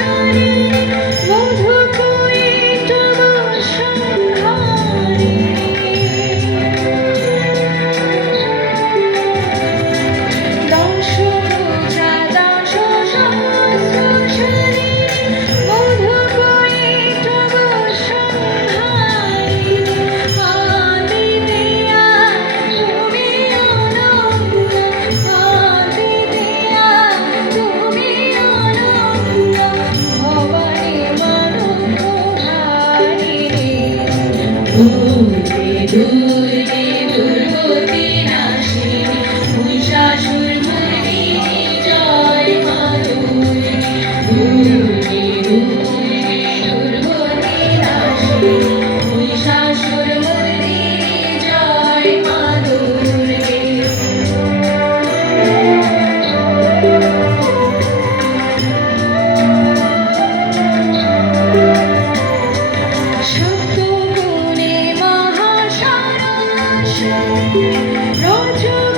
should do, we do. Lord, you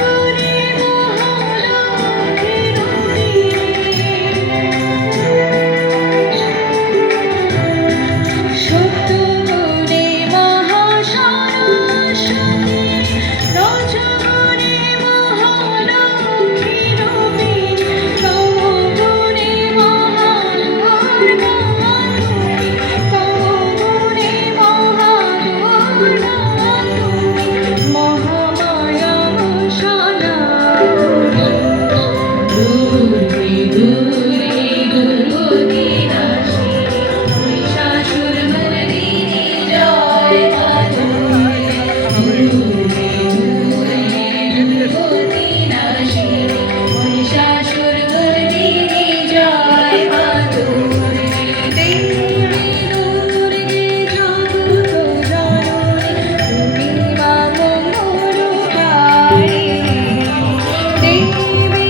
Baby.